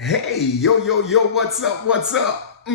Hey, yo, what's up? What's up?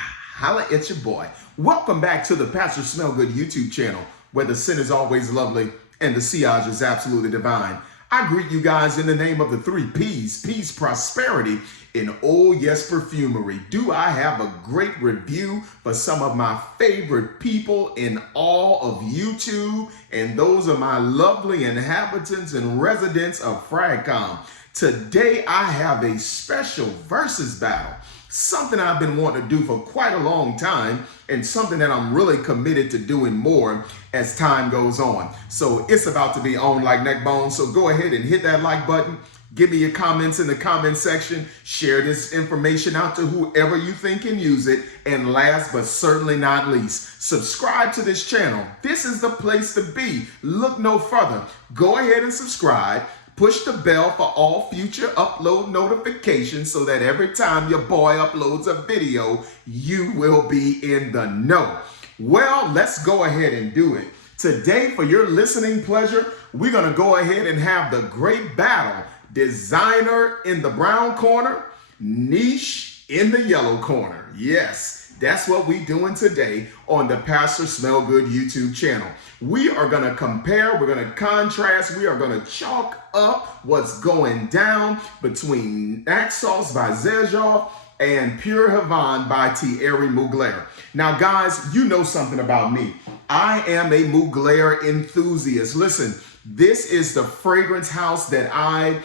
Holla at your boy. Welcome back to the Pastor Smell Good YouTube channel, where the sin is always lovely and the sillage is absolutely divine. I greet you guys in the name of the three P's: peace, prosperity, and oh yes, perfumery. Do I have a great review for some of my favorite people in all of YouTube? And those are my lovely inhabitants and residents of Fragcom. Today I have a special versus battle, something I've been wanting to do for quite a long time and something that I'm really committed to doing more as time goes on. So it's about to be on like neck bones. So go ahead and hit that like button. Give me your comments in the comment section. Share this information out to whoever you think can use it. And last but certainly not least, subscribe to this channel. This is the place to be. Look no further. Go ahead and subscribe. Push the bell for all future upload notifications so that every time your boy uploads a video, you will be in the know. Well, let's go ahead and do it. Today, for your listening pleasure, we're going to go ahead and have the great battle. Designer in the brown corner, niche in the yellow corner. Yes, that's what we're doing today on the Pastor Smell Good YouTube channel. We are going to compare, we're going to contrast, we are going to chalk up what's going down between Naxos by Zerjov and Pure Havane by Thierry Mugler. Now, guys, you know something about me. I am a Mugler enthusiast. Listen, this is the fragrance house that I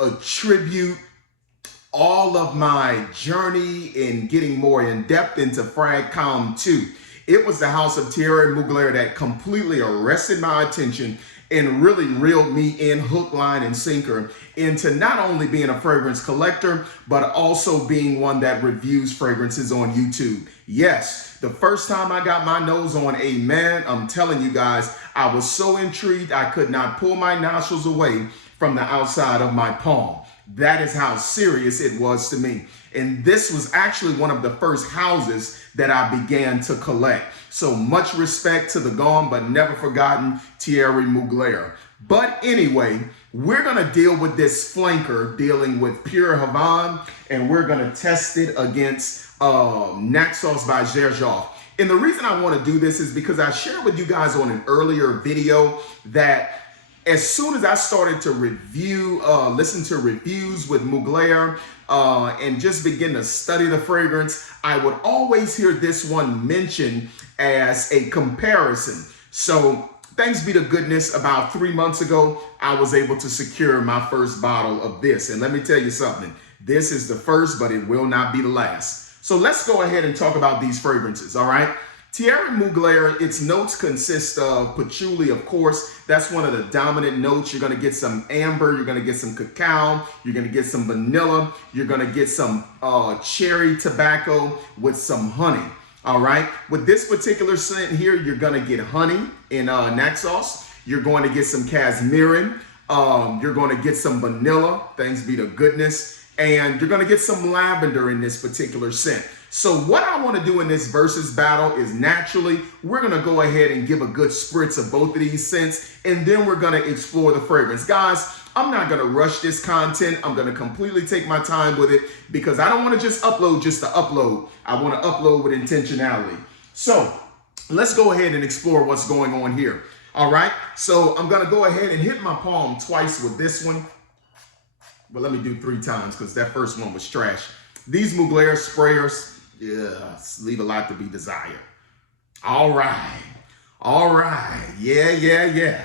attribute all of my journey in getting more in depth into Fragcom to. It was the house of Thierry Mugler that completely arrested my attention and really reeled me in hook, line, and sinker into not only being a fragrance collector, but also being one that reviews fragrances on YouTube. Yes, the first time I got my nose on a man, I'm telling you guys, I was so intrigued I could not pull my nostrils away from the outside of my palm. That is how serious it was to me. And this was actually one of the first houses that I began to collect. So much respect to the gone but never forgotten Thierry Mugler. But anyway, we're going to deal with this flanker dealing with Pure Havane, and we're going to test it against Naxos by Zerjov. And the reason I want to do this is because I shared with you guys on an earlier video that as soon as I started to listen to reviews with Mugler, and just begin to study the fragrance, I would always hear this one mentioned as a comparison. So thanks be to goodness, about 3 months ago, I was able to secure my first bottle of this. And let me tell you something, this is the first, but it will not be the last. So let's go ahead and talk about these fragrances, all right? Thierry Mugler, its notes consist of patchouli, of course. That's one of the dominant notes. You're going to get some amber. You're going to get some cacao. You're going to get some vanilla. You're going to get some cherry tobacco with some honey. All right. With this particular scent here, you're going to get honey in Naxos. You're going to get some casmirin. You're going to get some vanilla. Thanks be to goodness. And you're going to get some lavender in this particular scent. So what I want to do in this versus battle is naturally, we're going to go ahead and give a good spritz of both of these scents, and then we're going to explore the fragrance. Guys, I'm not going to rush this content. I'm going to completely take my time with it because I don't want to just upload just to upload. I want to upload with intentionality. So let's go ahead and explore what's going on here. All right. So I'm going to go ahead and hit my palm twice with this one. But let me do 3 times because that first one was trash. These Mugler sprayers, leave a lot to be desired. All right. All right. Yeah.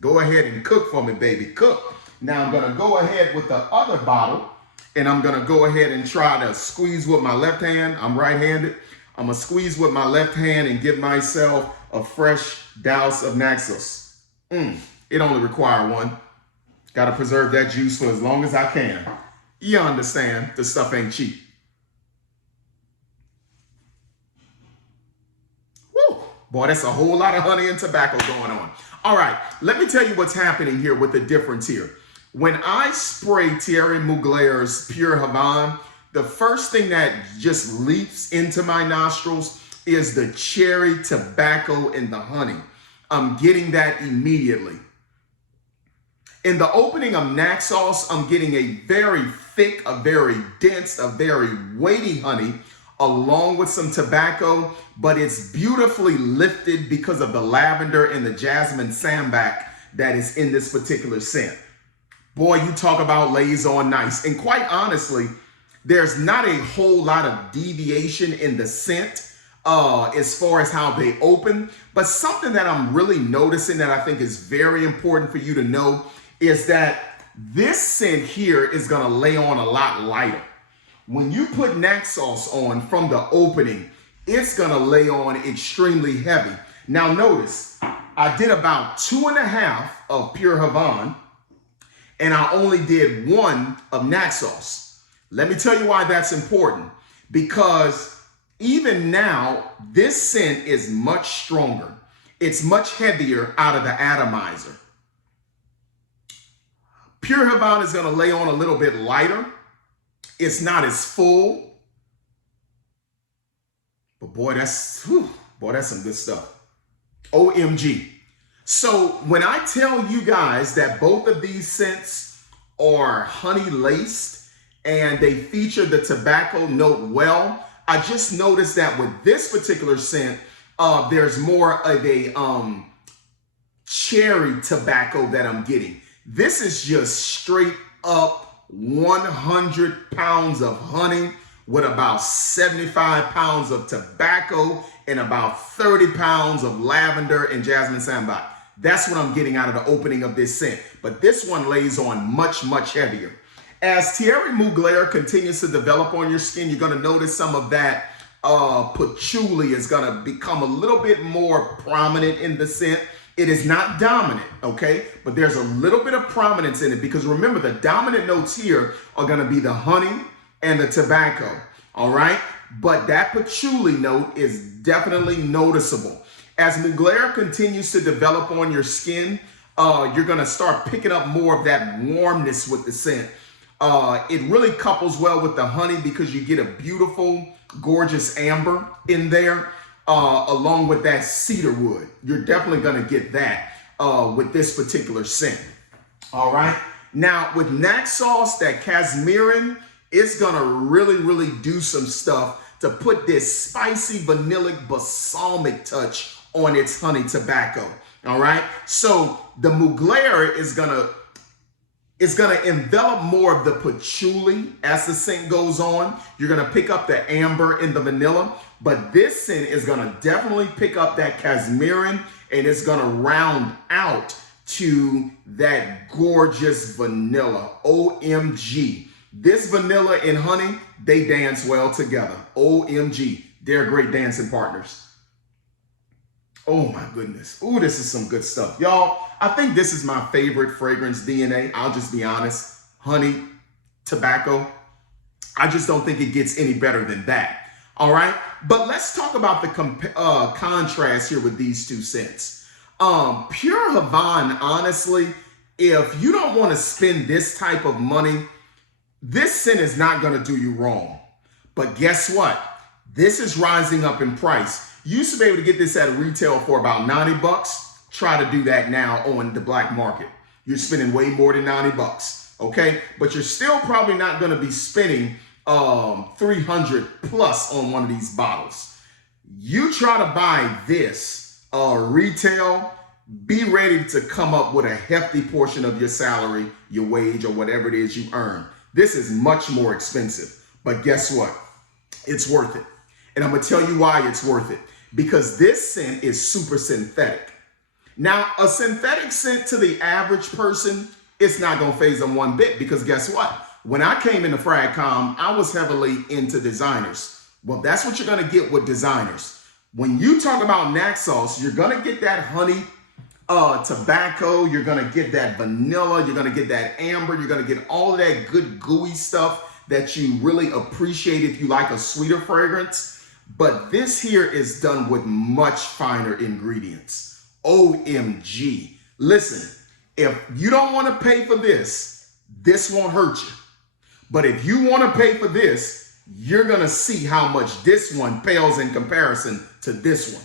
Go ahead and cook for me, baby. Cook. Now I'm going to go ahead with the other bottle, and I'm going to go ahead and try to squeeze with my left hand. I'm right-handed. I'm going to squeeze with my left hand and give myself a fresh douse of Naxos. It only requires one. Got to preserve that juice for as long as I can. You understand, the stuff ain't cheap. Woo! Boy, that's a whole lot of honey and tobacco going on. All right, let me tell you what's happening here with the difference here. When I spray Thierry Mugler's Pure Havane, the first thing that just leaps into my nostrils is the cherry tobacco and the honey. I'm getting that immediately. In the opening of Naxos, I'm getting a very thick, a very dense, a very weighty honey, along with some tobacco, but it's beautifully lifted because of the lavender and the jasmine sambac that is in this particular scent. Boy, you talk about lays on nice. And quite honestly, there's not a whole lot of deviation in the scent as far as how they open. But something that I'm really noticing that I think is very important for you to know is that this scent here is going to lay on a lot lighter. When you put Naxos on from the opening, it's going to lay on extremely heavy. Now notice, I did about 2.5 of pure Havane, and I only did 1 of Naxos. Let me tell you why that's important. Because even now, this scent is much stronger. It's much heavier out of the atomizer. Pure Havane is going to lay on a little bit lighter. It's not as full. But boy, that's some good stuff. OMG. So when I tell you guys that both of these scents are honey laced and they feature the tobacco note well, I just noticed that with this particular scent, there's more of a cherry tobacco that I'm getting. This is just straight up 100 pounds of honey with about 75 pounds of tobacco and about 30 pounds of lavender and jasmine sambac. That's what I'm getting out of the opening of this scent. But this one lays on much, much heavier. As Thierry Mugler continues to develop on your skin, you're going to notice some of that patchouli is going to become a little bit more prominent in the scent. It is not dominant, okay? But there's a little bit of prominence in it because remember, the dominant notes here are going to be the honey and the tobacco, all right? But that patchouli note is definitely noticeable. As Mugler continues to develop on your skin, you're going to start picking up more of that warmness with the scent. It really couples well with the honey because you get a beautiful, gorgeous amber in there. Along with that cedar wood. You're definitely going to get that with this particular scent. All right. Now with Naxos, that Casmirin, it's going to really, really do some stuff to put this spicy, vanillic, balsamic touch on its honey tobacco. All right. So the Mugler is going to envelop more of the patchouli as the scent goes on. You're going to pick up the amber and the vanilla. But this scent is going to definitely pick up that Casmirin and it's going to round out to that gorgeous vanilla. OMG. This vanilla and honey, they dance well together. OMG. They're great dancing partners. Oh my goodness. Ooh, this is some good stuff. Y'all, I think this is my favorite fragrance DNA. I'll just be honest. Honey, tobacco. I just don't think it gets any better than that. All right, but let's talk about the contrast here with these two scents. Pure Havane, honestly, if you don't want to spend this type of money, this scent is not going to do you wrong. But guess what? This is rising up in price. You used to be able to get this at retail for about 90 bucks. Try to do that now on the black market. You're spending way more than 90 bucks, okay? But you're still probably not going to be spending 300 plus on one of these bottles. You try to buy this retail, be ready to come up with a hefty portion of your salary, your wage, or whatever it is you earn. This is much more expensive, but guess what? It's worth it. And I'm gonna tell you why it's worth it. Because this scent is super synthetic. Now, a synthetic scent to the average person, it's not gonna phase them one bit because guess what? When I came into Fragcom, I was heavily into designers. Well, that's what you're going to get with designers. When you talk about Naxos, you're going to get that honey tobacco. You're going to get that vanilla. You're going to get that amber. You're going to get all of that good gooey stuff that you really appreciate if you like a sweeter fragrance. But this here is done with much finer ingredients. OMG. Listen, if you don't want to pay for this, this won't hurt you. But if you want to pay for this, you're going to see how much this one pales in comparison to this one.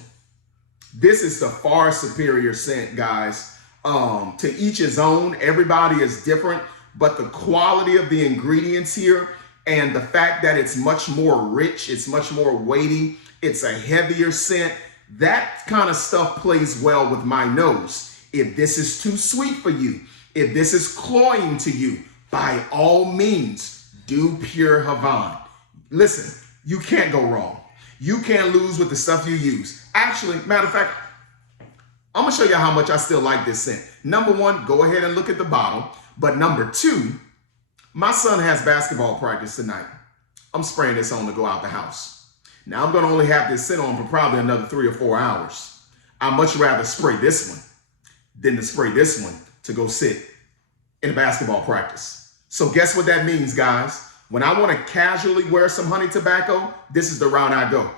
This is the far superior scent, guys. To each his own. Everybody is different, but the quality of the ingredients here and the fact that it's much more rich, it's much more weighty, it's a heavier scent, that kind of stuff plays well with my nose. If this is too sweet for you, if this is cloying to you, by all means, do pure Havane. Listen, you can't go wrong. You can't lose with the stuff you use. Actually, matter of fact, I'm gonna show you how much I still like this scent. Number one, go ahead and look at the bottle. But number two, my son has basketball practice tonight. I'm spraying this on to go out the house. Now I'm gonna only have this scent on for probably another 3 or 4 hours. I'd much rather spray this one than to spray this one to go sit in a basketball practice. So guess what that means, guys? When I want to casually wear some honey tobacco, this is the route I go.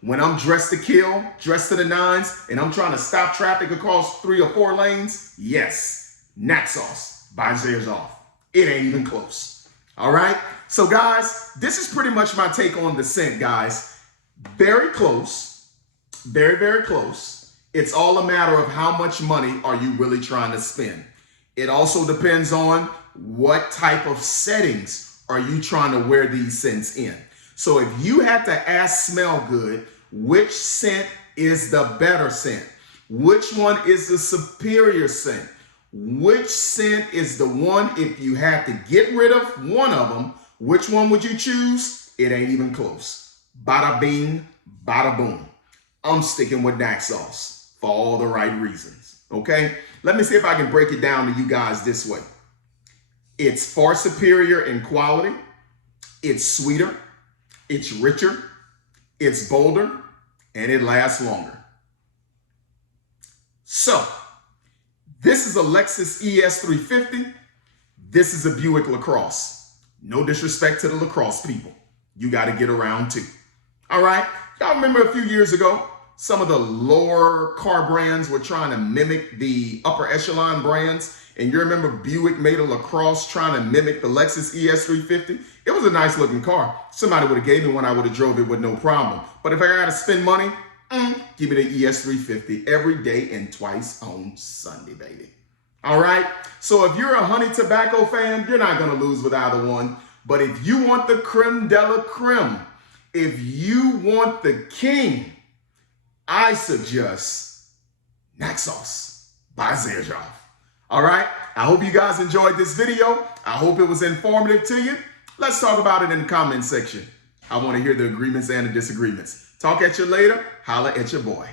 When I'm dressed to kill, dressed to the nines, and I'm trying to stop traffic across 3 or 4 lanes, yes, Naxos buys theirs off. It ain't even close. All right? So guys, this is pretty much my take on the scent, guys. Very close, very, very close. It's all a matter of how much money are you really trying to spend. It also depends on what type of settings are you trying to wear these scents in. So if you had to ask Smell Good, which scent is the better scent? Which one is the superior scent? Which scent is the one, if you had to get rid of one of them, which one would you choose? It ain't even close. Bada bing, bada boom. I'm sticking with Naxos for all the right reasons, okay? Let me see if I can break it down to you guys this way. It's far superior in quality. It's sweeter. It's richer. It's bolder. And it lasts longer. So, this is a Lexus ES350. This is a Buick LaCrosse. No disrespect to the LaCrosse people. You got to get around too. All right? Y'all remember a few years ago, some of the lower car brands were trying to mimic the upper echelon brands. And you remember Buick made a LaCrosse trying to mimic the Lexus ES350? It was a nice looking car. Somebody would have gave me one, I would have drove it with no problem. But if I got to spend money, give me the ES350 every day and twice on Sunday, baby. All right? So if you're a honey tobacco fan, you're not going to lose with either one. But if you want the creme de la creme, if you want the king, I suggest Naxos by Zerjov. All right, I hope you guys enjoyed this video. I hope it was informative to you. Let's talk about it in the comment section. I want to hear the agreements and the disagreements. Talk at you later. Holla at your boy.